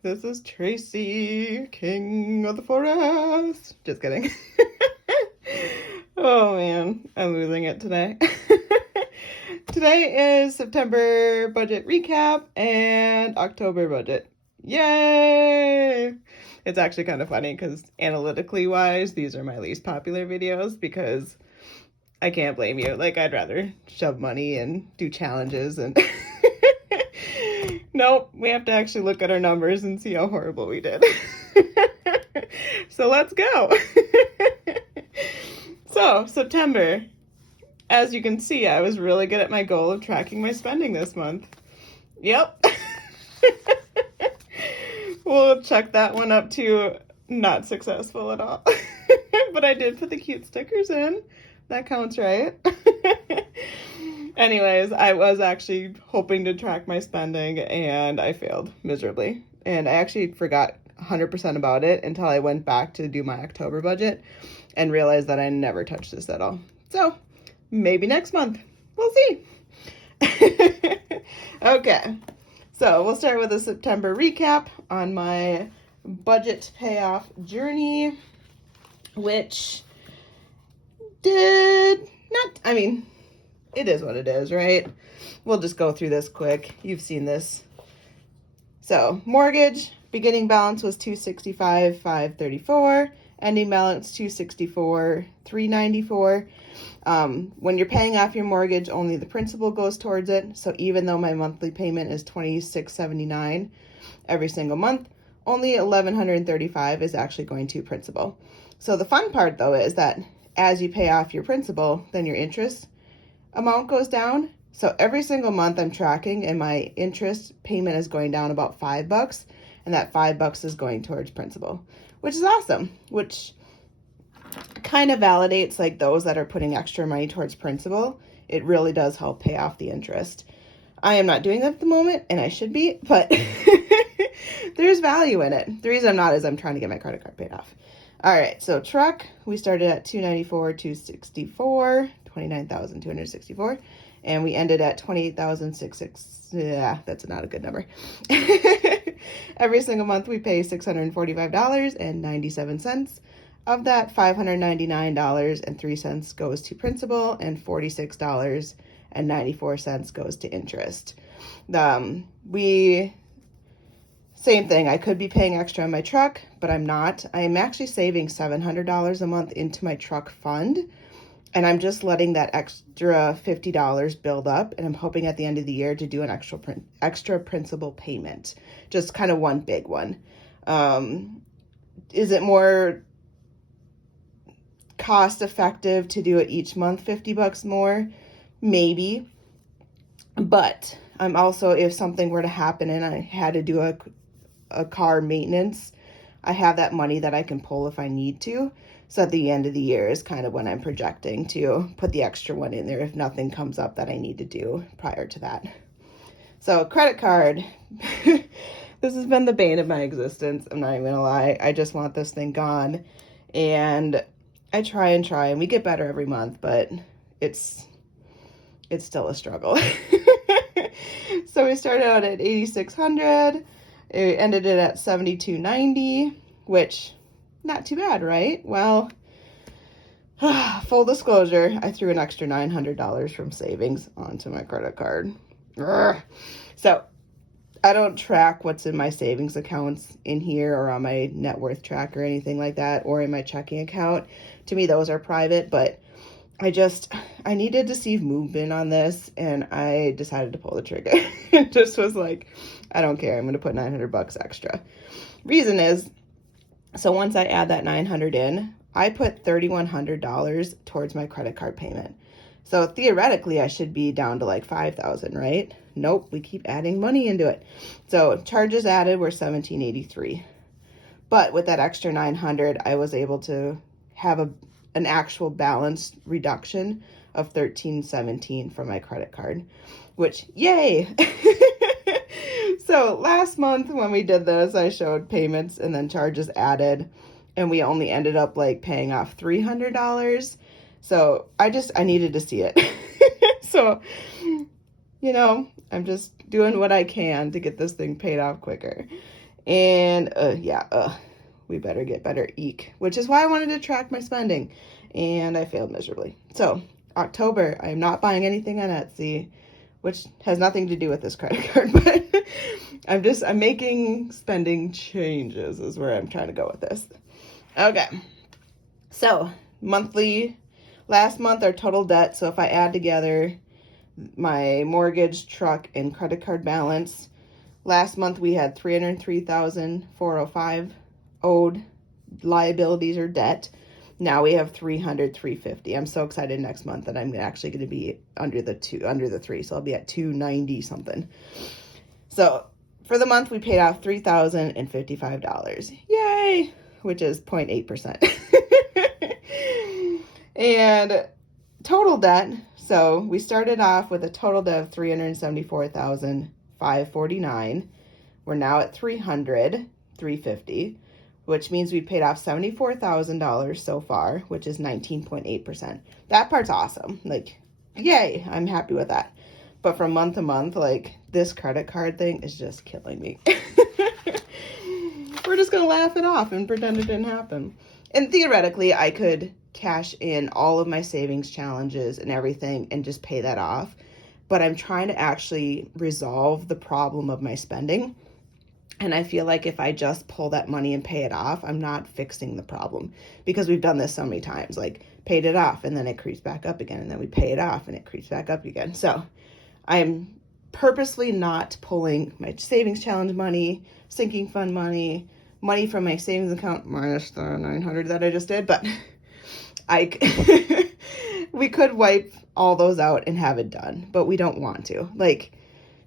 This is Tracy, king of the forest. Just kidding. Oh man, I'm losing it today. Today is September budget recap and October budget. Yay! It's actually kind of funny because analytically wise, these are my least popular videos because I can't blame you. Like, I'd rather shove money and do challenges and nope, we have to actually look at our numbers and see how horrible we did. So let's go. So, September. As you can see, I was really good at my goal of tracking my spending this month. Yep. We'll check that one up to not successful at all. But I did put the cute stickers in. That counts, right? Anyways, I was actually hoping to track my spending and I failed miserably. And I actually forgot 100% about it until I went back to do my October budget and realized that I never touched this at all. So maybe next month. We'll see. Okay. So we'll start with a September recap on my budget payoff journey, which did not, I mean, it is what it is, right? We'll just go through this quick. You've seen this. So mortgage, beginning balance was $265,534. Ending balance $264,394. When you're paying off your mortgage, only the principal goes towards it. So even though my monthly payment is $26.79 every single month, only $1,135 is actually going to principal. So the fun part though is that as you pay off your principal, then your interest amount goes down. So every single month I'm tracking and my interest payment is going down about $5, and that $5 is going towards principal, which is awesome, which kind of validates like those that are putting extra money towards principal. It really does help pay off the interest. I am not doing that at the moment, and I should be, but there's value in it. The reason I'm not is I'm trying to get my credit card paid off. All right, so truck, we started at $294,264, $29,264, and we ended at $28,666. Yeah, that's not a good number. Every single month we pay $645.97. Of that, $599.03 goes to principal and $46.94 goes to interest. Same thing, I could be paying extra on my truck, but I'm not. I am actually saving $700 a month into my truck fund, and I'm just letting that extra $50 build up, and I'm hoping at the end of the year to do an extra principal payment, just kind of one big one. Is it more cost effective to do it each month, $50 more? Maybe. But I'm also, if something were to happen and I had to do a car maintenance, I have that money that I can pull if I need to. So at the end of the year is kind of when I'm projecting to put the extra one in there if nothing comes up that I need to do prior to that. So credit card. This has been the bane of my existence. I'm not even gonna lie. I just want this thing gone. And I try, and we get better every month, but it's still a struggle. So we started out at $8,600. It ended it at $7,290, which not too bad, right? Well, full disclosure, I threw an extra $900 from savings onto my credit card. So I don't track what's in my savings accounts in here or on my net worth track or anything like that, or in my checking account. To me, those are private, but I needed to see movement on this, and I decided to pull the trigger. It just was like, I don't care. I'm going to put $900 extra. Reason is, so once I add that $900 in, I put $3,100 towards my credit card payment. So theoretically, I should be down to like $5,000, right? Nope, we keep adding money into it. So charges added were $1,783. But with that extra $900, I was able to have an actual balance reduction of $1,317 from my credit card, which, yay! So last month when we did this, I showed payments and then charges added, and we only ended up like paying off $300. So I needed to see it. So, I'm just doing what I can to get this thing paid off quicker. And we better get better, eek, which is why I wanted to track my spending, and I failed miserably. So October, I'm not buying anything on Etsy, which has nothing to do with this credit card, but I'm making spending changes is where I'm trying to go with this. Okay. So last month, our total debt. So if I add together my mortgage, truck, and credit card balance, last month we had $303,405 owed liabilities or debt. Now we have $350. I'm so excited next month that I'm actually going to be under the 3. So I'll be at 290 something. So for the month we paid off $3,055. Yay! Which is 0.8%. And total debt. So we started off with a total debt of $374,549. We're now at $350, which means we paid off $74,000 so far, which is 19.8%. That part's awesome. Like, yay, I'm happy with that. But from month to month, like, this credit card thing is just killing me. We're just going to laugh it off and pretend it didn't happen. And theoretically, I could cash in all of my savings challenges and everything and just pay that off. But I'm trying to actually resolve the problem of my spending. And I feel like if I just pull that money and pay it off, I'm not fixing the problem, because we've done this so many times, like paid it off and then it creeps back up again, and then we pay it off and it creeps back up again. So I'm purposely not pulling my savings challenge money, sinking fund money from my savings account minus the $900 that I just did, but we could wipe all those out and have it done, but we don't want to. Like,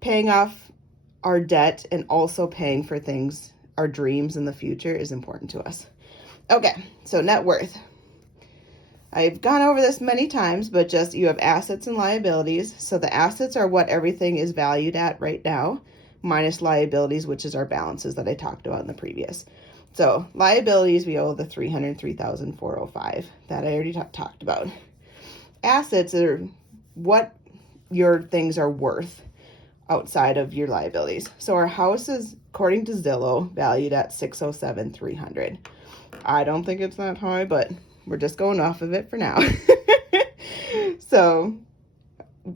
paying off our debt and also paying for things, our dreams in the future, is important to us. Okay, so net worth. I've gone over this many times, but just you have assets and liabilities. So the assets are what everything is valued at right now, minus liabilities, which is our balances that I talked about in the previous. So liabilities, we owe the $303,405 that I already talked about. Assets are what your things are worth outside of your liabilities. So our house is, according to Zillow, valued at $607,300. I don't think it's that high, but we're just going off of it for now. So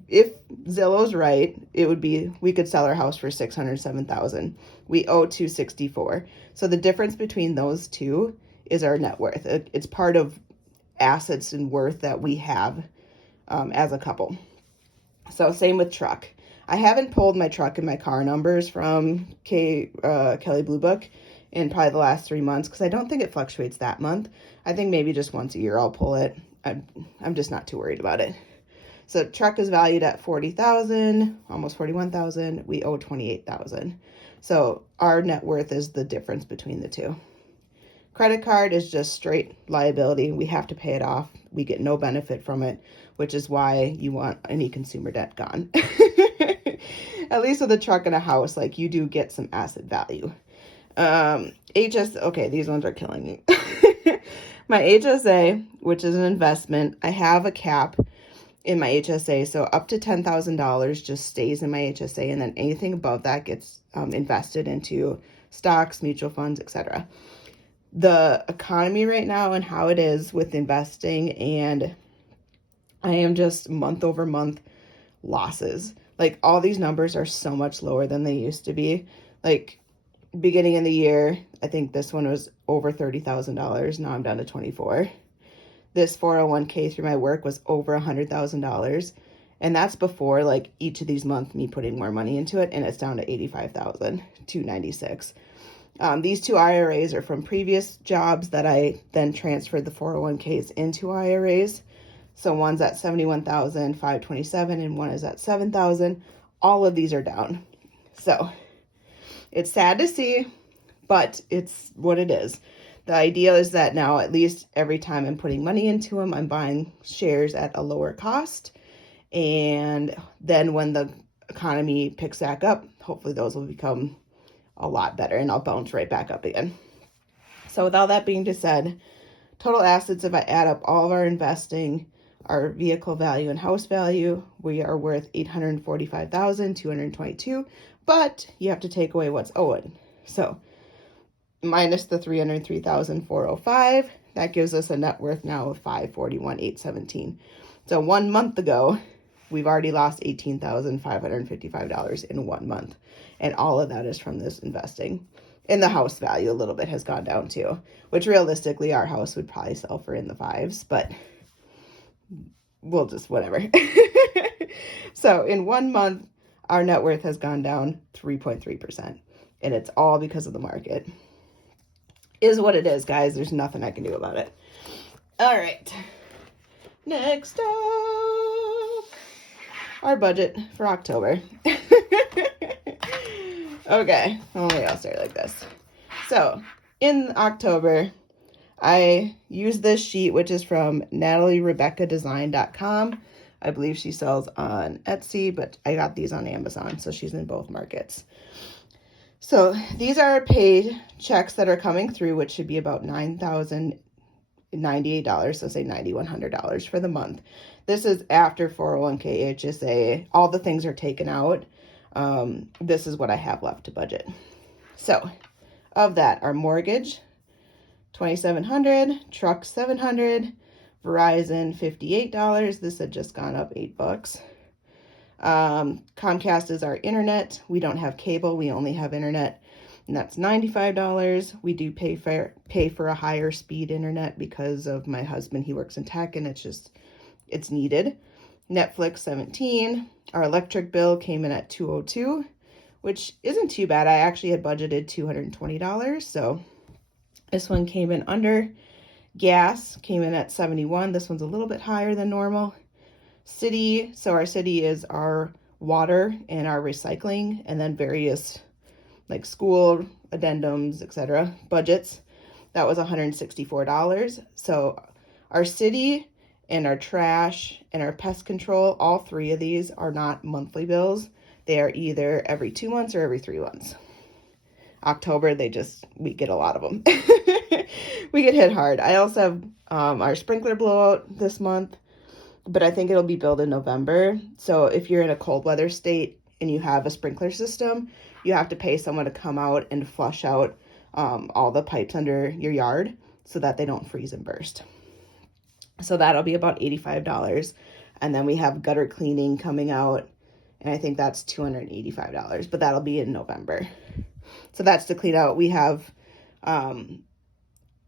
if Zillow's right, it would be, we could sell our house for $607,000. We owe $264,000. So the difference between those two is our net worth. It's part of assets and worth that we have as a couple. So same with truck. I haven't pulled my truck and my car numbers from Kelley Blue Book in probably the last 3 months, because I don't think it fluctuates that month. I think maybe just once a year I'll pull it. I'm just not too worried about it. So truck is valued at $40,000, almost $41,000. We owe $28,000. So our net worth is the difference between the two. Credit card is just straight liability. We have to pay it off. We get no benefit from it, which is why you want any consumer debt gone. At least with a truck and a house, like, you do get some asset value. Okay, these ones are killing me. My HSA, which is an investment, I have a cap in my HSA, so up to $10,000 just stays in my HSA, and then anything above that gets invested into stocks, mutual funds, etc. The economy right now and how it is with investing, and I am just month over month losses. Like, all these numbers are so much lower than they used to be. Like, beginning of the year, I think this one was over $30,000. Now I'm down to $24,000. This 401k through my work was over $100,000. And that's before, like, each of these months me putting more money into it, and it's down to $85,296. These two IRAs are from previous jobs that I then transferred the 401ks into IRAs. So one's at $71,527 and one is at $7,000. All of these are down. So it's sad to see, but it's what it is. The idea is that now, at least every time I'm putting money into them, I'm buying shares at a lower cost. And then when the economy picks back up, hopefully those will become a lot better and I'll bounce right back up again. So with all that being said, total assets, if I add up all of our investing, our vehicle value and house value, we are worth $845,222, but you have to take away what's owed. So minus the $303,405. That gives us a net worth now of $541,817. So 1 month ago, we've already lost $18,555 in 1 month. And all of that is from this investing. And the house value a little bit has gone down too, which realistically our house would probably sell for in the fives, but we'll just whatever. So in 1 month, our net worth has gone down 3.3%. And it's all because of the market. Is what it is, guys. There's nothing I can do about it. All right. Next up, our budget for October. Okay, maybe I'll start like this. So, in October, I used this sheet, which is from NatalieRebeccaDesign.com. I believe she sells on Etsy, but I got these on Amazon, so she's in both markets. So, these are paid checks that are coming through, which should be about $9,098, so say $9,100 for the month. This is after 401k, HSA, all the things are taken out. This is what I have left to budget. So, of that, our mortgage, $2,700, truck, $700, Verizon, $58. This had just gone up $8. Comcast is our internet. We don't have cable. We only have internet, and that's $95. We do pay for a higher speed internet because of my husband. He works in tech, and it's needed. Netflix, $17. Our electric bill came in at $202, which isn't too bad. I actually had budgeted $220, so this one came in under. Gas came in at $71. This one's a little bit higher than normal. City, so our city is our water and our recycling, and then various like school addendums, etc. budgets. That was $164. So our city and our trash and our pest control, all three of these are not monthly bills. They are either every 2 months or every 3 months. October, we get a lot of them. We get hit hard. I also have our sprinkler blowout this month, but I think it'll be billed in November. So if you're in a cold weather state and you have a sprinkler system, you have to pay someone to come out and flush out all the pipes under your yard so that they don't freeze and burst. So that'll be about $85. And then we have gutter cleaning coming out, and I think that's $285, but that'll be in November. So that's to clean out. We have,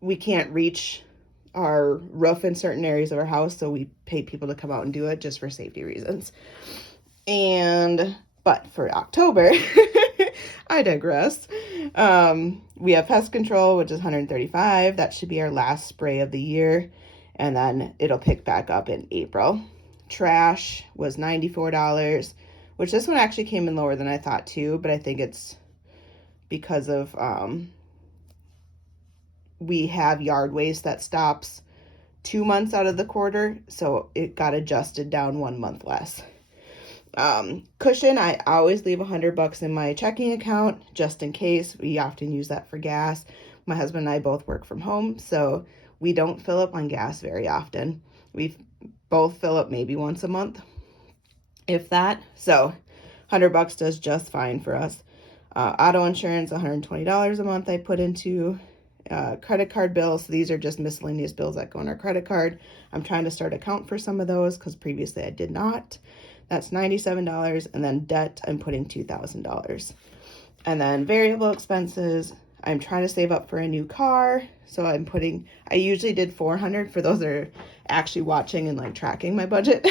we can't reach our roof in certain areas of our house, so we pay people to come out and do it just for safety reasons. But for October, I digress. We have pest control, which is $135. That should be our last spray of the year, and then it'll pick back up in April. Trash was $94, which this one actually came in lower than I thought too, but I think it's because of we have yard waste that stops 2 months out of the quarter, so it got adjusted down 1 month less. Cushion, I always leave $100 in my checking account just in case. We often use that for gas. My husband and I both work from home, so we don't fill up on gas very often. We both fill up maybe once a month, if that. So $100 does just fine for us. Auto insurance, $120 a month I put into. Credit card bills, so these are just miscellaneous bills that go on our credit card. I'm trying to start account for some of those because previously I did not. That's $97, and then debt, I'm putting $2,000. And then variable expenses, I'm trying to save up for a new car, so I usually did $400 for those that are actually watching and like tracking my budget.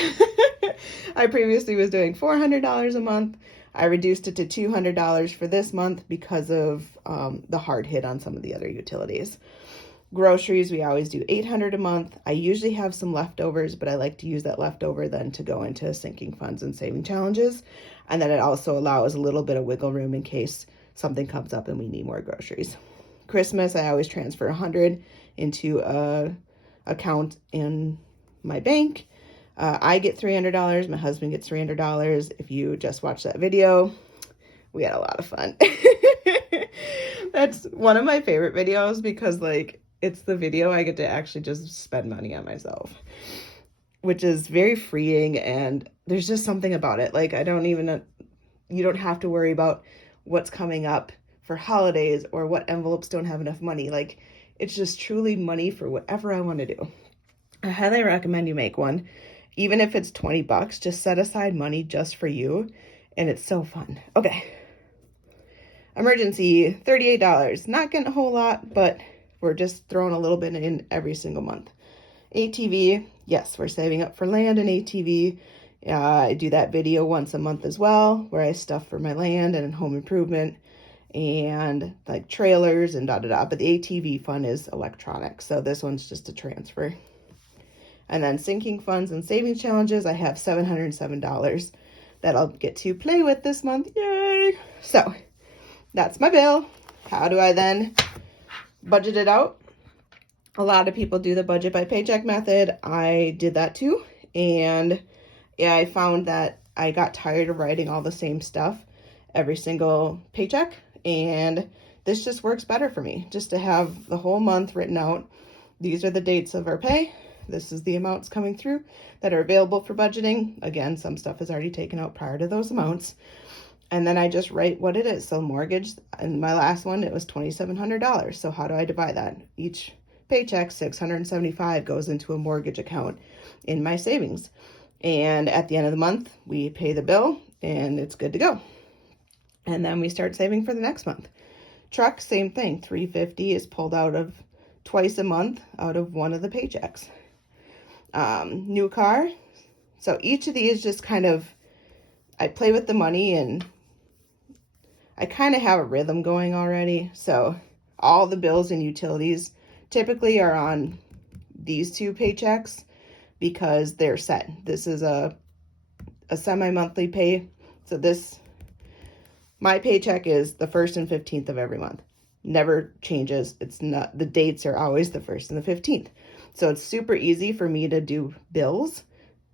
I previously was doing $400 a month. I reduced it to $200 for this month because of the hard hit on some of the other utilities. Groceries, we always do $800 a month. I usually have some leftovers, but I like to use that leftover then to go into sinking funds and saving challenges. And then it also allows a little bit of wiggle room in case something comes up and we need more groceries. Christmas, I always transfer $100 into a account in my bank. I get $300. My husband gets $300. If you just watched that video, we had a lot of fun. That's one of my favorite videos because like it's the video I get to actually just spend money on myself, which is very freeing, and there's just something about it. Like you don't have to worry about what's coming up for holidays or what envelopes don't have enough money. Like, it's just truly money for whatever I want to do. I highly recommend you make one. Even if it's 20 bucks, just set aside money just for you. And it's so fun. Okay. Emergency, $38. Not getting a whole lot, but we're just throwing a little bit in every single month. ATV, yes, we're saving up for land and ATV. I do that video once a month as well, where I stuff for my land and home improvement and like trailers and da-da-da. But the ATV fund is electronic, so this one's just a transfer. And then sinking funds and savings challenges, I have $707 that I'll get to play with this month. Yay! So that's my bill. How do I then budget it out? A lot of people do the budget by paycheck method. I did that too. And yeah, I found that I got tired of writing all the same stuff every single paycheck. And this just works better for me, just to have the whole month written out. These are the dates of our pay. This is the amounts coming through that are available for budgeting. Again, some stuff is already taken out prior to those amounts. And then I just write what it is. So mortgage, and my last one, it was $2,700. So how do I divide that? Each paycheck, $675 goes into a mortgage account in my savings. And at the end of the month, we pay the bill and it's good to go. And then we start saving for the next month. Truck, same thing. $350 is pulled out of twice a month out of one of the paychecks. New car. So each of these just kind of, I play with the money and I kind of have a rhythm going already. So all the bills and utilities typically are on these two paychecks because they're set. This is a semi-monthly pay. So my paycheck is the 1st and 15th of every month. Never changes. It's not, the dates are always the 1st and the 15th. So it's super easy for me to do bills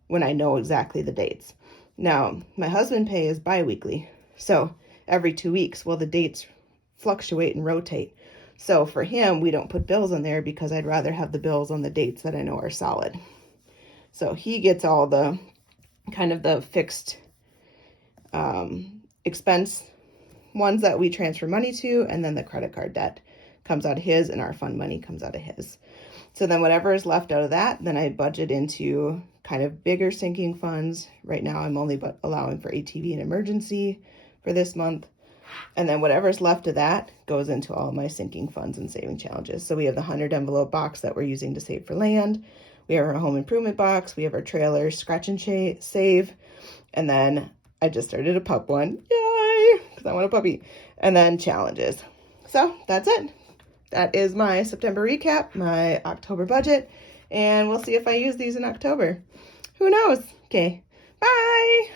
when I know exactly the dates. Now, my husband pay is bi-weekly. So every 2 weeks, well, the dates fluctuate and rotate. So for him, we don't put bills on there because I'd rather have the bills on the dates that I know are solid. So he gets all the kind of the fixed expense ones that we transfer money to, and then the credit card debt comes out of his and our fund money comes out of his. So then whatever is left out of that, then I budget into kind of bigger sinking funds. Right now I'm only allowing for ATV and emergency for this month. And then whatever's left of that goes into all my sinking funds and saving challenges. So we have the 100 envelope box that we're using to save for land. We have our home improvement box. We have our trailers, scratch and save. And then I just started a pup one. Yay! Because I want a puppy. And then challenges. So that's it. That is my September recap, my October budget. And we'll see if I use these in October. Who knows? Okay. Bye!